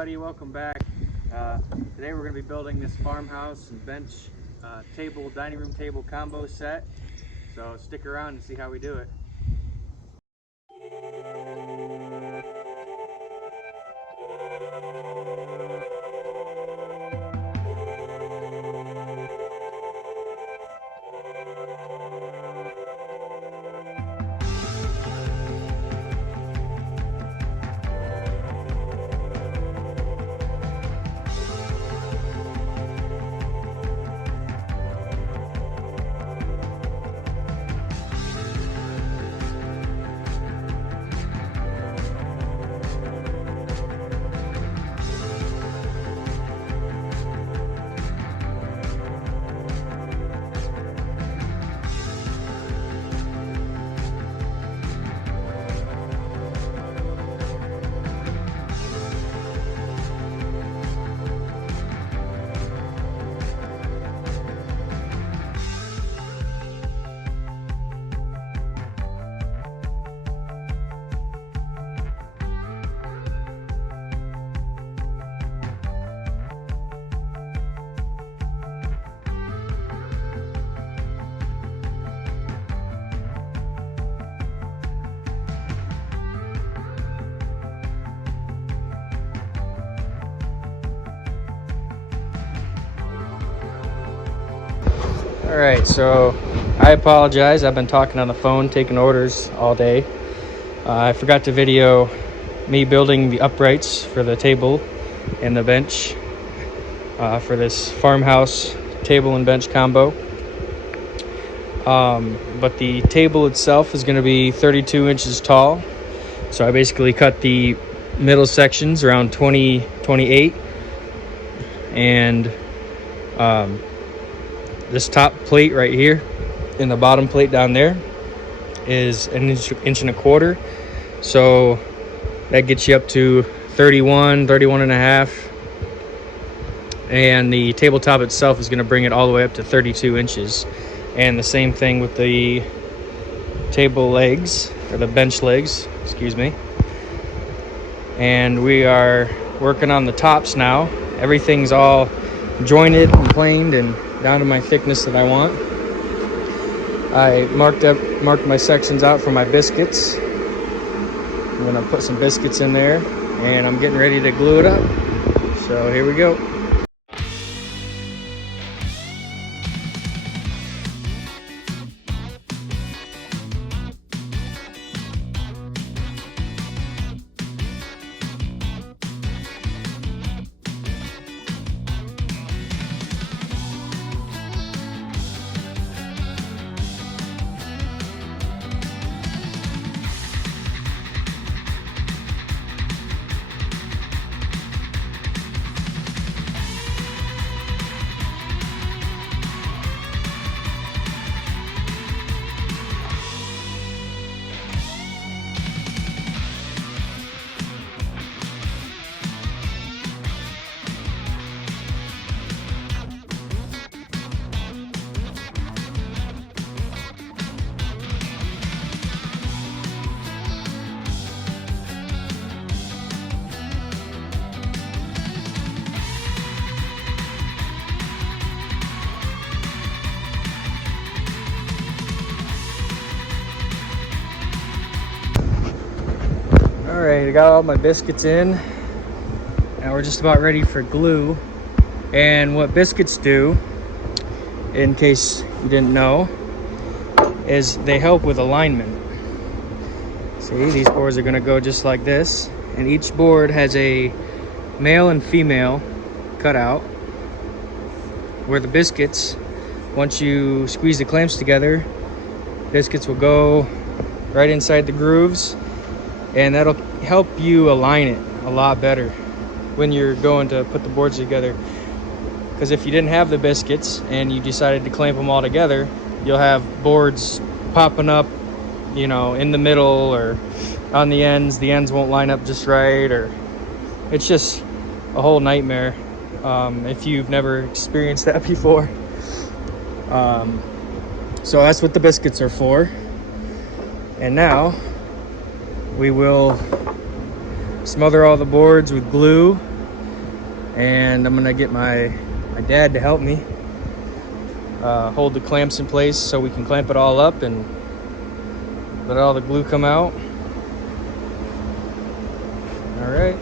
everybody, welcome back. Today we're going to be building this farmhouse and bench dining room table combo set. So stick around and see how we do it. Alright, so I apologize. I've been talking on the phone, taking orders all day. I forgot to video me building the uprights for the table and the bench for this farmhouse table and bench combo. But the table itself is going to be 32 inches tall. So I basically cut the middle sections around 28, and this top plate right here and the bottom plate down there is an inch and a quarter. So that gets you up to 31 and a half. And the tabletop itself is going to bring it all the way up to 32 inches. And the same thing with the table legs, or the bench legs, excuse me. And we are working on the tops now. Everything's all jointed and planed and down to my thickness that I want. I marked my sections out for my biscuits. I'm gonna put some biscuits in there, and I'm getting ready to glue it up. So here we go. Alright, I got all my biscuits in. Now we're just about ready for glue. And what biscuits do, in case you didn't know, is they help with alignment. See, these boards are going to go just like this. And each board has a male and female cut out. Where the biscuits, once you squeeze the clamps together, biscuits will go right inside the grooves. And that'll help you align it a lot better when you're going to put the boards together. Because if you didn't have the biscuits and you decided to clamp them all together, you'll have boards popping up, you know, in the middle or on the ends. The ends won't line up just right, or it's just a whole nightmare if you've never experienced that before. So that's what the biscuits are for. And now we will smother all the boards with glue and I'm gonna get my dad to help me hold the clamps in place so we can clamp it all up and let all the glue come out. All right.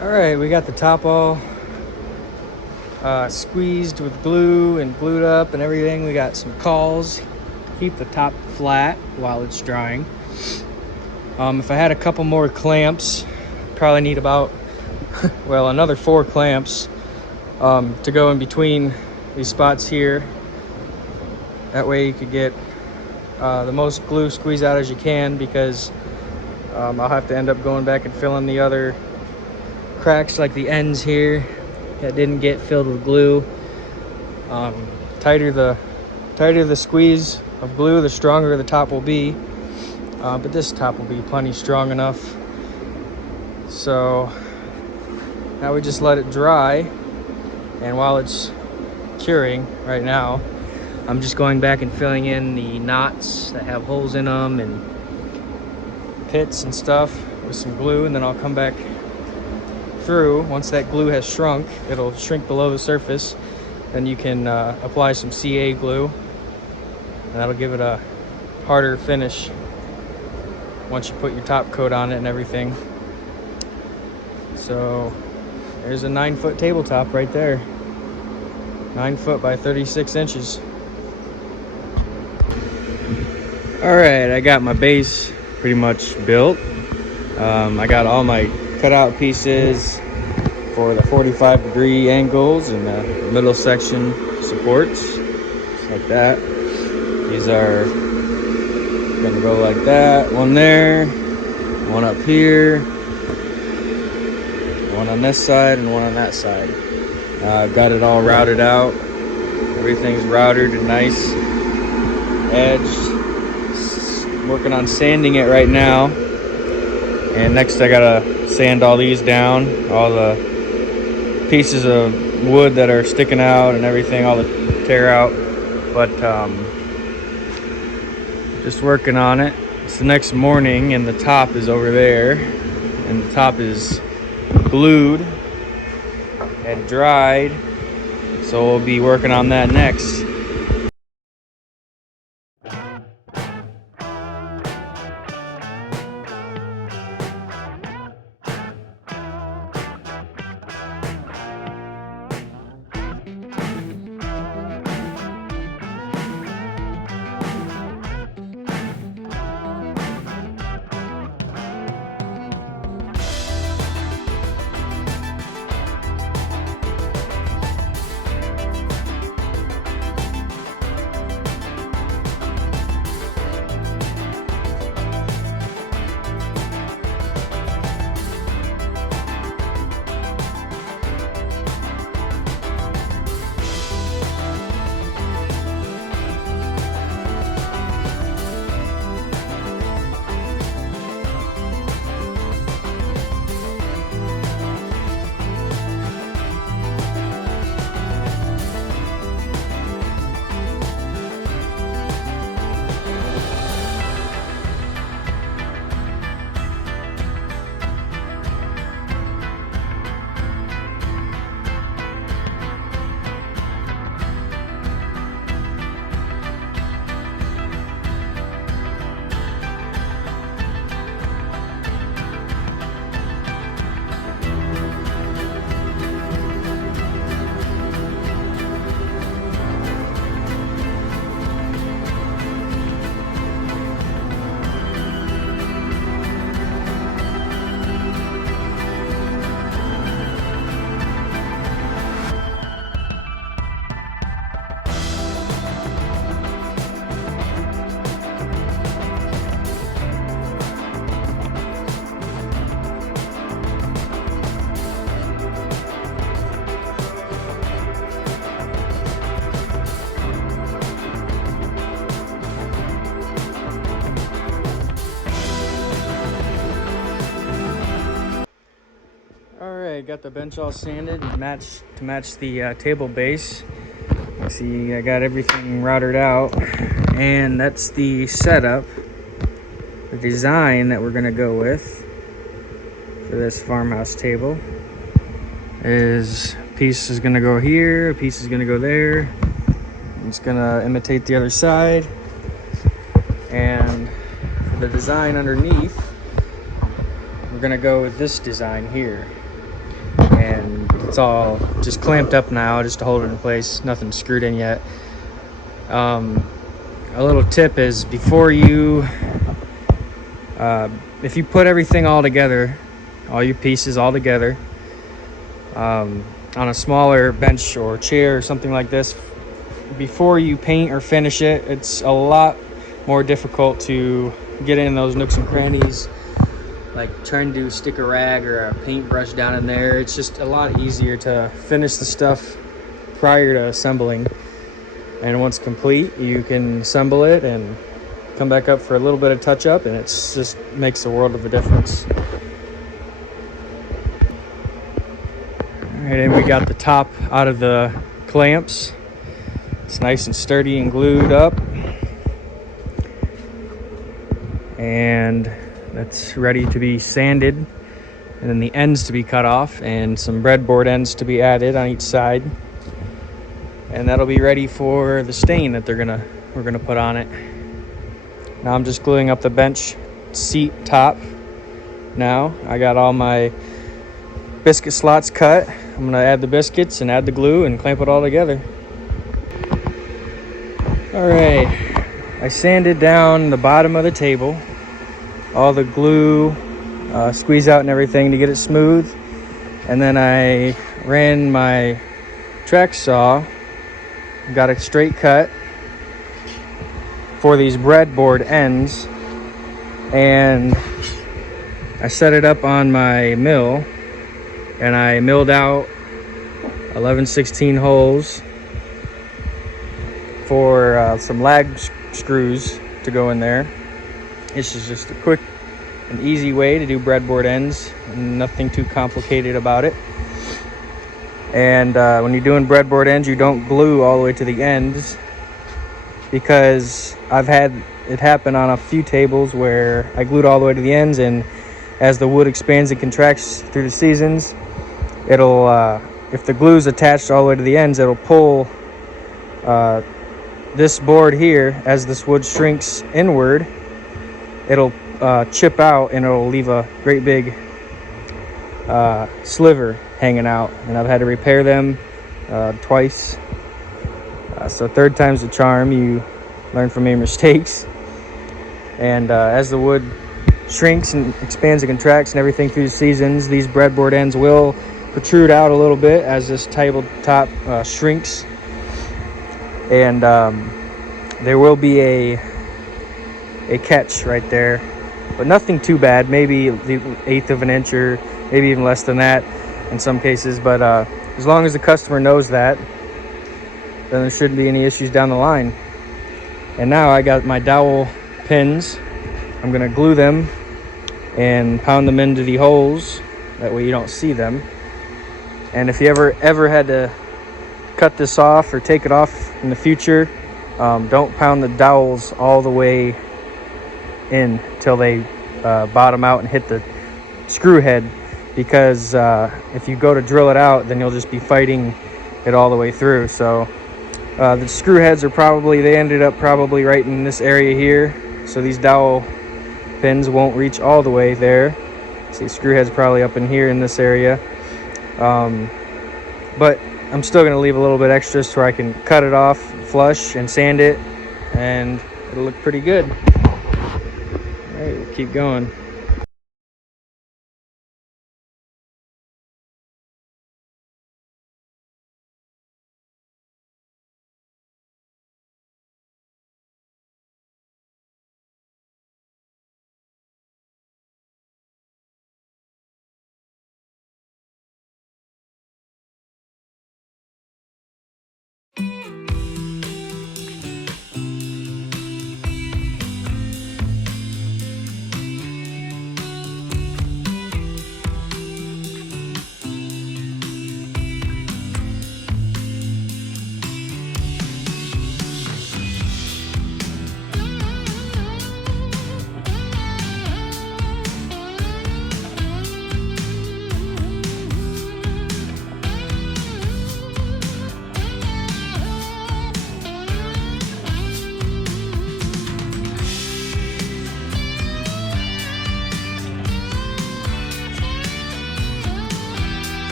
All right, we got the top all squeezed with glue and glued up and everything. We got some cauls, keep the top flat while it's drying. If I had a couple more clamps, probably need about, well, another 4 clamps to go in between these spots here. That way you could get the most glue squeezed out as you can, because I'll have to end up going back and filling the other cracks, like the ends here that didn't get filled with glue. Tighter the squeeze of glue, the stronger the top will be. But this top will be plenty strong enough. So now we just let it dry, and while it's curing right now, I'm just going back and filling in the knots that have holes in them and pits and stuff with some glue, and then I'll come back through. Once that glue has shrunk, it'll shrink below the surface, then you can apply some CA glue, and that'll give it a harder finish once you put your top coat on it and everything. So there's a 9-foot tabletop right there, 9 foot by 36 inches. All right, I got my base pretty much built. I got all my cutout pieces for the 45-degree angles and the middle section supports, just like that. These are gonna go like that. One there, one up here, one on this side, and one on that side. I've got it all routed out. Everything's routed and nice, edged. Working on sanding it right now. And next I gotta sand all these down, all the pieces of wood that are sticking out and everything, all the tear out. But just working on it. It's the next morning and the top is over there, and the top is glued and dried, so we'll be working on that next. All right, got the bench all sanded and to match the table base. See, I got everything routed out, and that's the setup, the design that we're gonna go with for this farmhouse table. Is a piece is gonna go here, a piece is gonna go there. It's gonna imitate the other side, and for the design underneath, we're gonna go with this design here. And it's all just clamped up now just to hold it in place, nothing screwed in yet. A little tip is before you if you put everything all together, all your pieces all together, on a smaller bench or chair or something like this, before you paint or finish it, it's a lot more difficult to get in those nooks and crannies, like trying to stick a rag or a paintbrush down in there. It's just a lot easier to finish the stuff prior to assembling, and once complete you can assemble it and come back up for a little bit of touch up, and it's just makes a world of a difference. All right, and we got the top out of the clamps. It's nice and sturdy and glued up, and that's ready to be sanded, and then the ends to be cut off and some breadboard ends to be added on each side, and that'll be ready for the stain that we're gonna put on it. Now I'm just gluing up the bench seat top. Now I got all my biscuit slots cut. I'm gonna add the biscuits and add the glue and clamp it all together. All right, I sanded down the bottom of the table, all the glue, squeeze out and everything to get it smooth. And then I ran my track saw, got a straight cut for these breadboard ends, and I set it up on my mill, and I milled out 11/16 holes for some lag screws to go in there. This is just a quick and easy way to do breadboard ends, nothing too complicated about it. And when you're doing breadboard ends, you don't glue all the way to the ends, because I've had it happen on a few tables where I glued all the way to the ends, and as the wood expands and contracts through the seasons, it'll if the glue's attached all the way to the ends, it'll pull this board here. As this wood shrinks inward, it'll chip out, and it'll leave a great big sliver hanging out, and I've had to repair them twice. So third time's the charm. You learn from your mistakes. And as the wood shrinks and expands and contracts and everything through the seasons, these breadboard ends will protrude out a little bit as this tabletop shrinks. And there will be a catch right there, but nothing too bad, maybe the 1/8 of an inch or maybe even less than that in some cases. But as long as the customer knows that, then there shouldn't be any issues down the line. And now I got my dowel pins. I'm gonna glue them and pound them into the holes, that way you don't see them. And if you ever had to cut this off or take it off in the future, don't pound the dowels all the way in till they bottom out and hit the screw head, because if you go to drill it out, then you'll just be fighting it all the way through. So the screw heads they ended up probably right in this area here, so these dowel pins won't reach all the way there. See, screw head's probably up in here in this area, but I'm still going to leave a little bit extra so I can cut it off flush and sand it, and it'll look pretty good. All right, we'll keep going.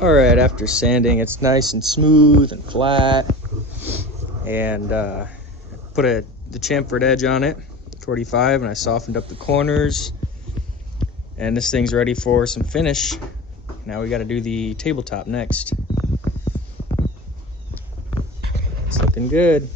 All right, after sanding, it's nice and smooth and flat, and put the chamfered edge on it, 45, and I softened up the corners, and this thing's ready for some finish. Now we got to do the tabletop next. It's looking good.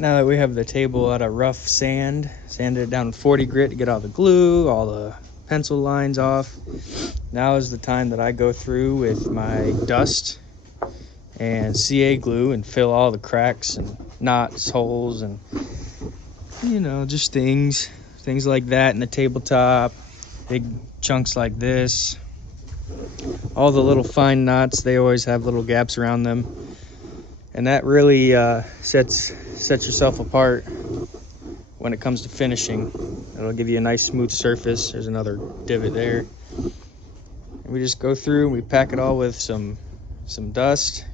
Now that we have the table out of rough sanded it down with 40 grit to get all the glue, all the pencil lines off. Now is the time that I go through with my dust and CA glue and fill all the cracks and knots, holes, and just things like that in the tabletop. Big chunks like this. All the little fine knots, they always have little gaps around them. And that really sets yourself apart when it comes to finishing. It'll give you a nice smooth surface. There's another divot there. And we just go through and we pack it all with some dust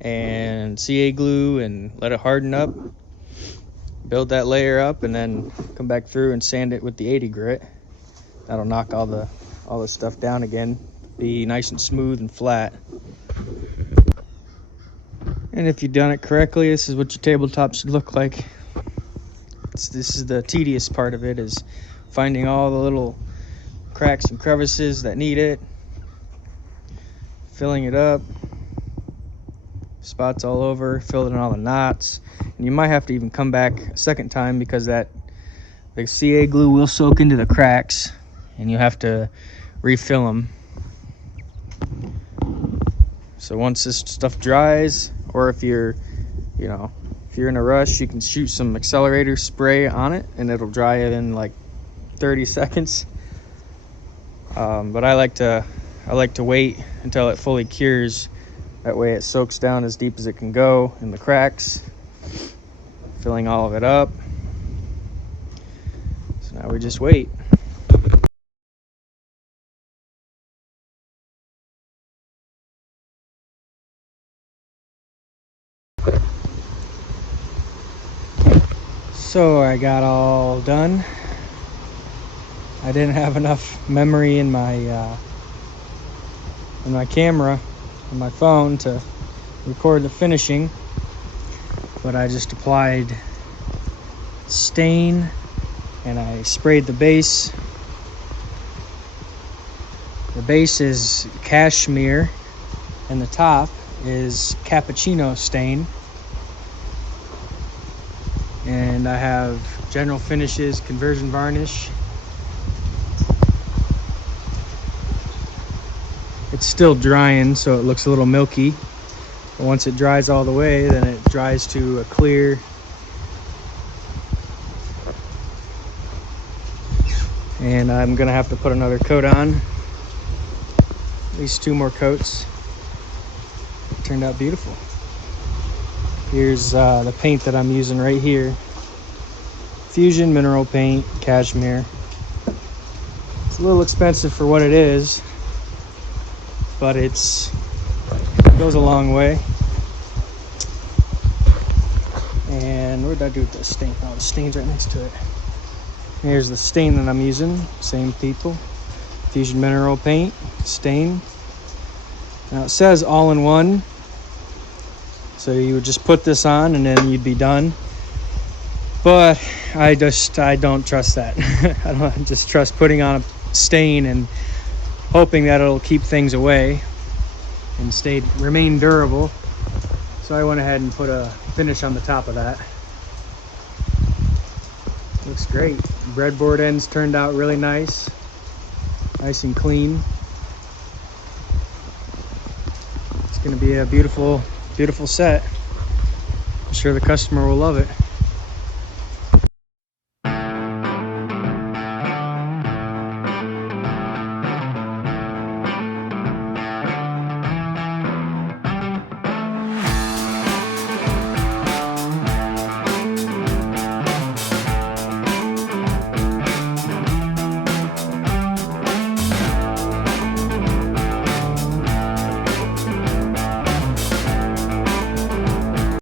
and CA glue and let it harden up. Build that layer up and then come back through and sand it with the 80 grit. That'll knock all the stuff down again. Be nice and smooth and flat. And if you've done it correctly, this is what your tabletop should look like. This is the tedious part of it, is finding all the little cracks and crevices that need it, filling it up, spots all over, filling in all the knots. And you might have to even come back a second time because the CA glue will soak into the cracks and you have to refill them. So once this stuff dries, or if you're in a rush, you can shoot some accelerator spray on it and it'll dry it in like 30 seconds. But I like to wait until it fully cures. That way it soaks down as deep as it can go in the cracks, filling all of it up. So now we just wait. So I got all done. I didn't have enough memory in my camera, on my phone, to record the finishing, but I just applied stain and I sprayed the base. The base is cashmere and the top is cappuccino stain. And I have General Finishes conversion varnish. It's still drying, so it looks a little milky. But once it dries all the way, then it dries to a clear. And I'm gonna have to put another coat on. At least 2 more coats. It turned out beautiful. Here's the paint that I'm using right here. Fusion mineral paint, cashmere. It's a little expensive for what it is, but it goes a long way. And what did I do with the stain? Oh, the stain's right next to it. Here's the stain that I'm using. Same people. Fusion mineral paint, stain. Now it says all-in-one. So you would just put this on and then you'd be done. But I don't trust that. I don't just trust putting on a stain and hoping that it'll keep things away and remain durable. So I went ahead and put a finish on the top of that. Looks great. Breadboard ends turned out really nice and clean. It's going to be a beautiful set. I'm sure the customer will love it.